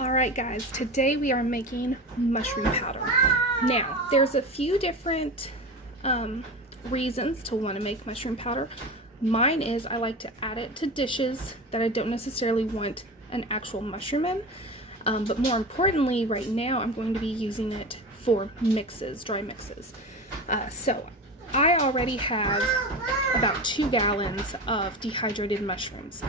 Alright guys, today we are making mushroom powder. Now, there's a few different reasons to want to make mushroom powder. Mine is I like to add it to dishes that I don't necessarily want an actual mushroom in. But more importantly, right now I'm going to be using it for mixes, dry mixes. So I already have about 2 gallons of dehydrated mushrooms.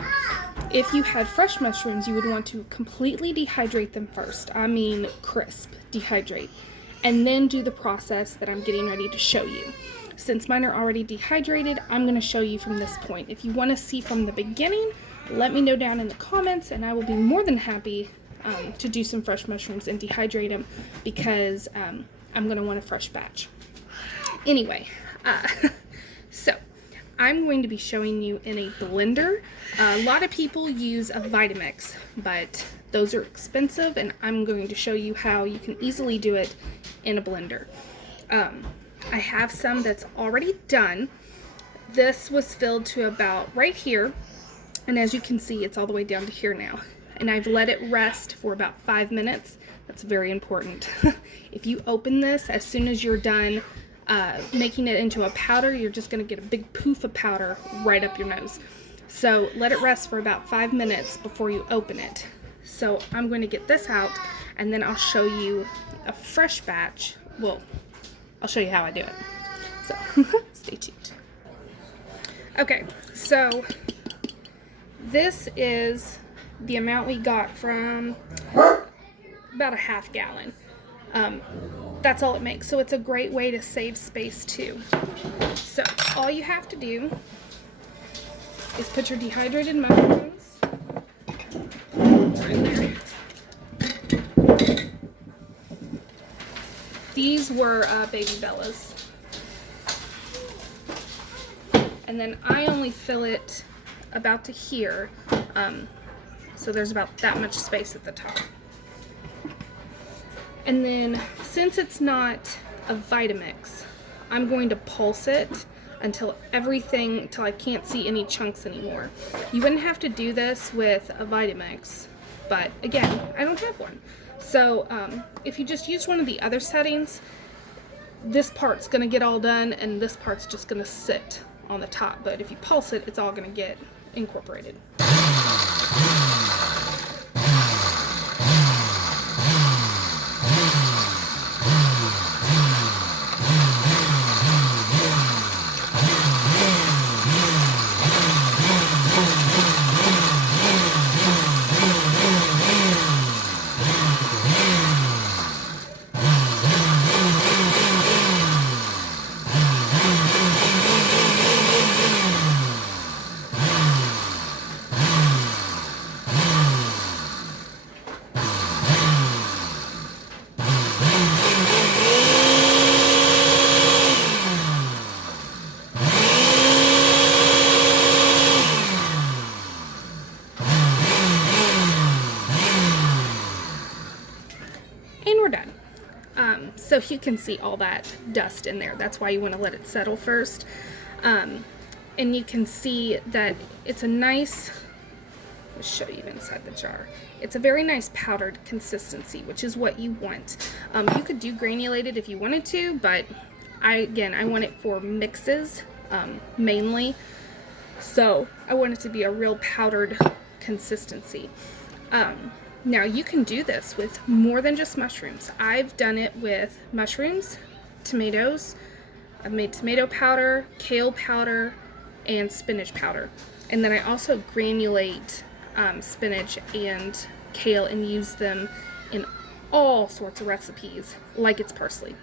If you had fresh mushrooms, you would want to completely dehydrate them first. I mean crisp, dehydrate. And then do the process that I'm getting ready to show you. Since mine are already dehydrated, I'm going to show you from this point. If you want to see from the beginning, let me know down in the comments and I will be more than happy to do some fresh mushrooms and dehydrate them because I'm going to want a fresh batch. Anyway, so I'm going to be showing you in a blender. A lot of people use a Vitamix, but those are expensive, and I'm going to show you how you can easily do it in a blender. I have some that's already done. This was filled to about right here, and as you can see, it's all the way down to here now. And I've let it rest for about 5 minutes. That's very important. If you open this as soon as you're done making it into a powder, you're just going to get a big poof of powder right up your nose. So let it rest for about 5 minutes before you open it. So I'm going to get this out and then I'll show you a fresh batch. Well, I'll show you how I do it. So stay tuned. Okay, so this is the amount we got from about a half gallon. That's all it makes, so it's a great way to save space too. So all you have to do is put your dehydrated mushrooms right there. These were Baby Bella's, and then I only fill it about to here, so there's about that much space at the top. And then, since it's not a Vitamix, I'm going to pulse it until I can't see any chunks anymore. You wouldn't have to do this with a Vitamix, but again, I don't have one. So if you just use one of the other settings, this part's going to get all done and this part's just going to sit on the top. But if you pulse it, it's all going to get incorporated. And we're done. So you can see all that dust in there. That's why you want to let it settle first. And you can see that it's a nice, I'll show you inside the jar. It's a very nice powdered consistency, which is what you want. You could do granulated if you wanted to, but I want it for mixes mainly. So I want it to be a real powdered consistency. Now you can do this with more than just mushrooms. I've done it with mushrooms, tomatoes. I've made tomato powder, kale powder, and spinach powder. And then I also granulate spinach and kale and use them in all sorts of recipes like it's parsley.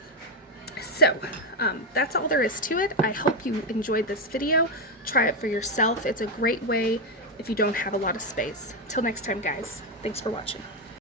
So that's all there is to it. I hope you enjoyed this video. Try it for yourself. It's a great way if you don't have a lot of space. Till next time, guys. Thanks for watching.